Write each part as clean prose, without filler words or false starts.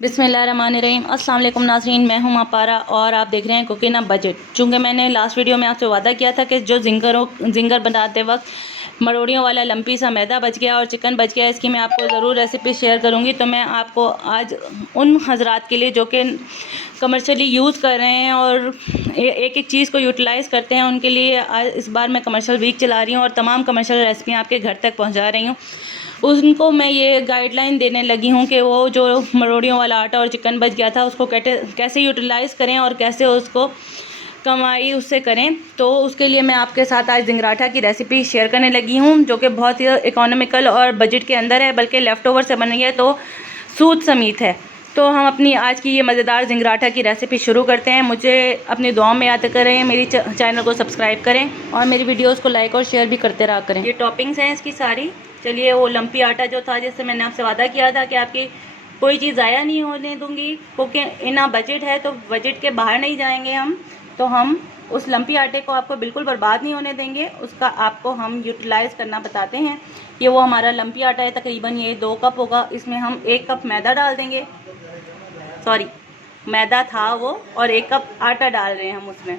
बिस्मिल्लाहिर्रहमानिर्रहीम। अस्सलाम वालेकुम नाज़रीन, मैं हूं मापारा और आप देख रहे हैं कुकिंग अ बजट। चूँकि मैंने लास्ट वीडियो में आपसे वादा किया था कि जो जिंगर बनाते वक्त मरोड़ियों वाला लंपी सा मैदा बच गया और चिकन बच गया, इसकी मैं आपको ज़रूर रेसिपी शेयर करूंगी। तो मैं आपको आज उन हजरात के लिए जो कि कमर्शियली यूज़ कर रहे हैं और एक एक चीज़ को यूटिलाइज़ करते हैं, उनके लिए आज इस बार मैं कमर्शियल वीक चला रही हूँ और तमाम कमर्शियल रेसिपियाँ आपके घर तक पहुँचा रही हूँ। उनको मैं ये गाइडलाइन देने लगी हूँ कि वो जो मरोड़ियों वाला आटा और चिकन बच गया था उसको कैसे यूटिलाइज़ करें और कैसे उसको कमाई उससे करें। तो उसके लिए मैं आपके साथ आज जिंगराठा की रेसिपी शेयर करने लगी हूँ, जो कि बहुत ही इकोनॉमिकल और बजट के अंदर है, बल्कि लेफ़्ट ओवर से बन रही है तो सूद समीत है। तो हम अपनी आज की ये मज़ेदार जिंगराठा की रेसिपी शुरू करते हैं। मुझे अपनी दुआओं में याद करें, मेरी चैनल को सब्सक्राइब करें और मेरी वीडियोस को लाइक और शेयर भी करते रहा करें। ये टॉपिंग्स हैं इसकी सारी। चलिए, वो लंपी आटा जो था, जिससे मैंने आपसे वादा किया था कि आपकी कोई चीज़ ज़ाया नहीं होने दूंगी, क्योंकि इना बजट है तो बजट के बाहर नहीं जाएंगे हम। तो हम उस लंपी आटे को आपको बिल्कुल बर्बाद नहीं होने देंगे, उसका आपको हम यूटिलाइज़ करना बताते हैं। ये वो हमारा लंपी आटा है, तकरीबन ये 2 कप होगा। इसमें हम 1 कप मैदा डाल देंगे, सॉरी मैदा था वो, और 1 कप आटा डाल रहे हैं हम उसमें।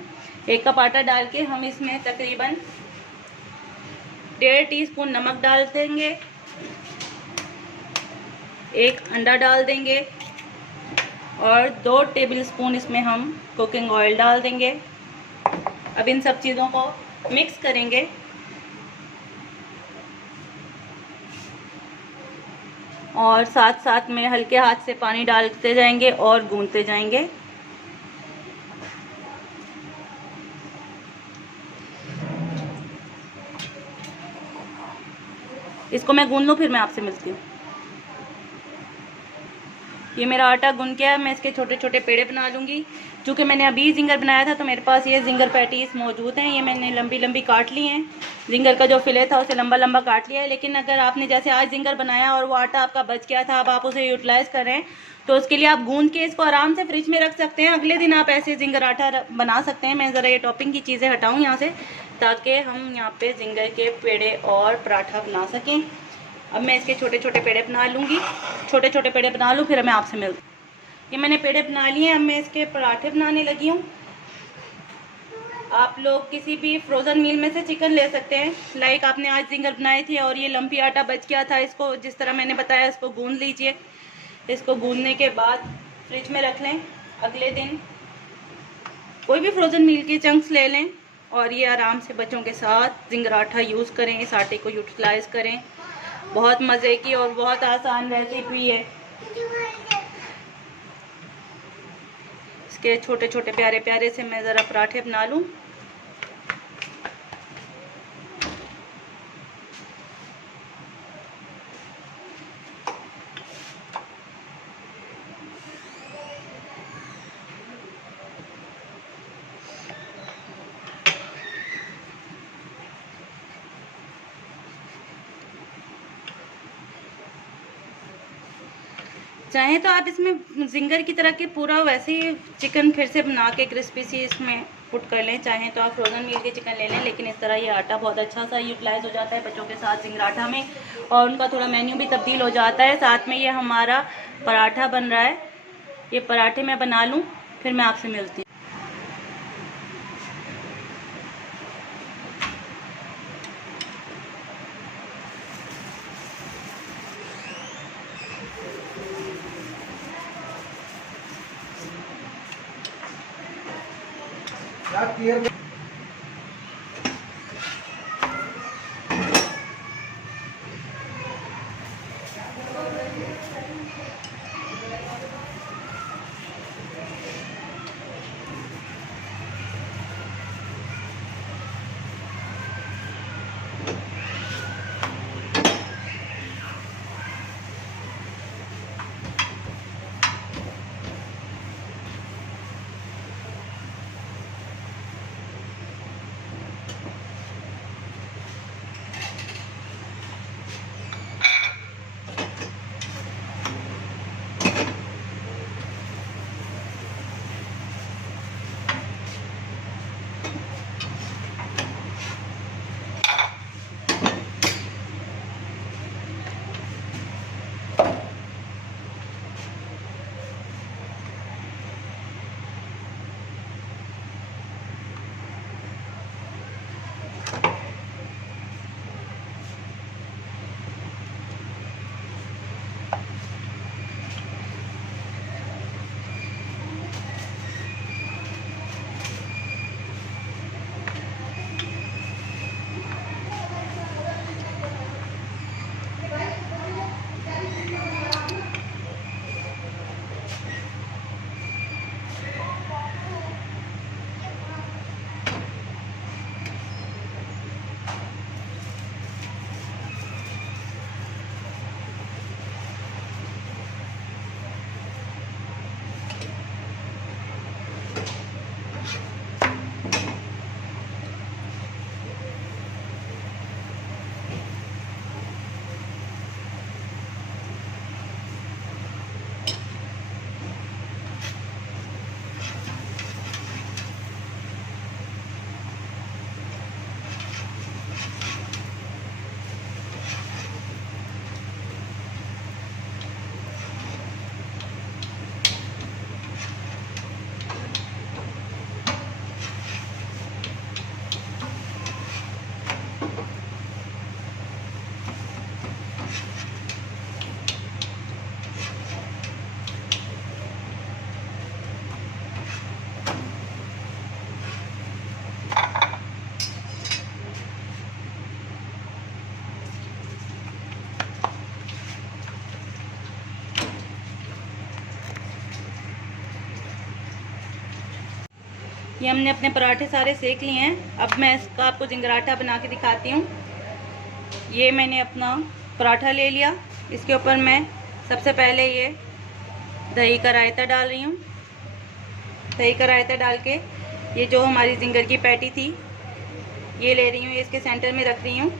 1 कप आटा डाल के हम इसमें तकरीबन 1.5 टीस्पून नमक डाल देंगे, 1 अंडा डाल देंगे और 2 टेबलस्पून इसमें हम कुकिंग ऑयल डाल देंगे। अब इन सब चीज़ों को मिक्स करेंगे और साथ साथ में हल्के हाथ से पानी डालते जाएंगे और गूंथते जाएंगे। इसको मैं गूंद लूँ, फिर मैं आपसे मिलती हूँ। ये मेरा आटा गूंद गया है, मैं इसके छोटे छोटे पेड़े बना लूँगी। चूँकि मैंने अभी जिंगर बनाया था तो मेरे पास ये जिंगर पैटीज मौजूद हैं। ये मैंने लंबी लंबी काट ली हैं। जिंगर का जो फिले था उसे लंबा लंबा काट लिया है। लेकिन अगर आपने जैसे आज जिंगर बनाया और वो आटा आपका बच गया था, अब आप उसे यूटिलाइज़ कर रहे हैं, तो उसके लिए आप गूंद के इसको आराम से फ्रिज में रख सकते हैं। अगले दिन आप ऐसे जिंगर आटा बना सकते हैं। मैं ज़रा ये टॉपिंग की चीज़ें हटाऊँ यहाँ से, ताकि हम यहाँ पे जिंगर के पेड़े और पराठा बना सकें। अब मैं इसके छोटे छोटे पेड़े बना लूँगी, छोटे छोटे पेड़े बना लूँ, फिर मैं आपसे मिलती हूँ। ये मैंने पेड़े बना लिए हैं, अब मैं इसके पराठे बनाने लगी हूँ। आप लोग किसी भी फ्रोज़न मील में से चिकन ले सकते हैं। लाइक आपने आज जिंगर बनाए थे और ये लंपी आटा बच गया था, इसको जिस तरह मैंने बताया इसको गूंद लीजिए। इसको गूंदने के बाद फ्रिज में रख लें। अगले दिन कोई भी फ्रोज़न मील के चंक्स ले लें और ये आराम से बच्चों के साथ जिंगराठा यूज़ करें, इस आटे को यूटिलाइज़ करें। बहुत मज़े की और बहुत आसान रेसिपी है। इसके छोटे छोटे प्यारे प्यारे से मैं ज़रा पराठे बना लूँ। चाहें तो आप इसमें जिंगर की तरह के पूरा वैसे ही चिकन फिर से बना के क्रिस्पी सी इसमें पुट कर लें। चाहें तो आप फ्रोज़न मील के चिकन ले लें, लेकिन इस तरह ये आटा बहुत अच्छा सा यूटिलाइज़ हो जाता है बच्चों के साथ जिंगराठा में, और उनका थोड़ा मेन्यू भी तब्दील हो जाता है। साथ में ये हमारा पराठा बन रहा है। ये पराठे मैं बना लूँ, फिर मैं आपसे मिलती हूँ। ये हमने अपने पराठे सारे सेक लिए हैं। अब मैं इसका आपको जिंगराठा बना के दिखाती हूँ। ये मैंने अपना पराठा ले लिया, इसके ऊपर मैं सबसे पहले ये दही का रायता डाल रही हूँ। दही का रायता डाल के ये जो हमारी जिंगर की पैटी थी ये ले रही हूँ, ये इसके सेंटर में रख रही हूँ।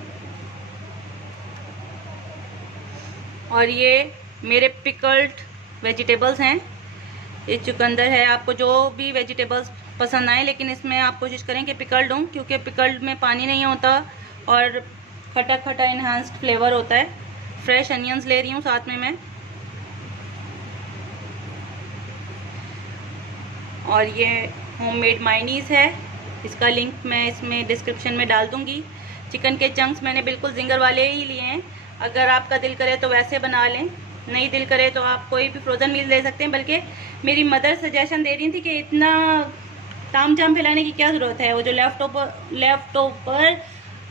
और ये मेरे पिकल्ड वेजिटेबल्स हैं, ये चुकंदर है। आपको जो भी वेजिटेबल्स पसंद आए, लेकिन इसमें आप कोशिश करें कि पिकल्ड हो, क्योंकि पिकल्ड में पानी नहीं होता और खट्टा खट्टा इन्हांस्ड फ्लेवर होता है। फ्रेश अनियंस ले रही हूँ साथ में मैं। और ये होममेड मायोनीज़ है, इसका लिंक मैं इसमें डिस्क्रिप्शन में डाल दूँगी। चिकन के चंक्स मैंने बिल्कुल जिंगर वाले ही लिए हैं। अगर आपका दिल करे तो वैसे बना लें, नहीं दिल करे तो आप कोई भी फ्रोज़न मील ले सकते हैं। बल्कि मेरी मदर सजेशन दे रही थी कि इतना ताम झाम फैलाने की क्या ज़रूरत है। वो जो लेफ्ट ओवर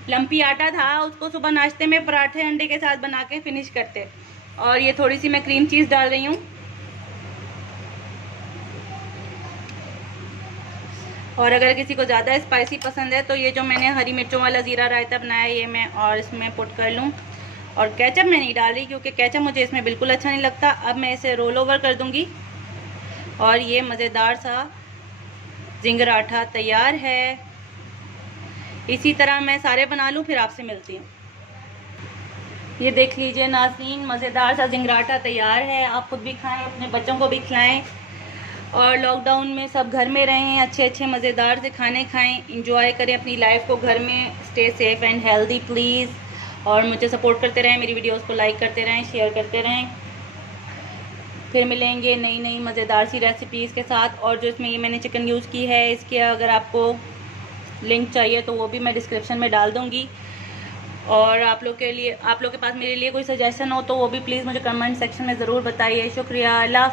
लंपी आटा था उसको सुबह नाश्ते में पराठे अंडे के साथ बना के फिनिश करते। और ये थोड़ी सी मैं क्रीम चीज़ डाल रही हूँ। और अगर किसी को ज़्यादा स्पाइसी पसंद है तो ये जो मैंने हरी मिर्चों वाला ज़ीरा रायता बनाया ये मैं और इसमें पुट कर लूँ। और केचप मैं नहीं डाल रही क्योंकि केचप मुझे इसमें बिल्कुल अच्छा नहीं लगता। अब मैं इसे रोल ओवर कर दूँगी और ये मज़ेदार सा जिंगराठा तैयार है। इसी तरह मैं सारे बना लूँ, फिर आपसे मिलती हूँ। ये देख लीजिए नाज़रीन, मज़ेदार सा जिंगराठा तैयार है। आप खुद भी खाएँ, अपने बच्चों को भी खिलाएँ। और लॉकडाउन में सब घर में रहें, अच्छे अच्छे मज़ेदार से खाने खाएं, इंजॉय करें अपनी लाइफ को घर में। Stay safe and healthy please. और मुझे सपोर्ट करते रहें, मेरी वीडियोस को लाइक करते रहें, शेयर करते रहें। फिर मिलेंगे नई नई मज़ेदार सी रेसिपीज़ के साथ। और जो इसमें ये मैंने चिकन यूज़ की है, इसके अगर आपको लिंक चाहिए तो वो भी मैं डिस्क्रिप्शन में डाल दूँगी। और आप लोग के पास मेरे लिए कोई सजेशन हो तो वो भी प्लीज़ मुझे कमेंट सेक्शन में ज़रूर बताइए। शुक्रिया। अल्लाह।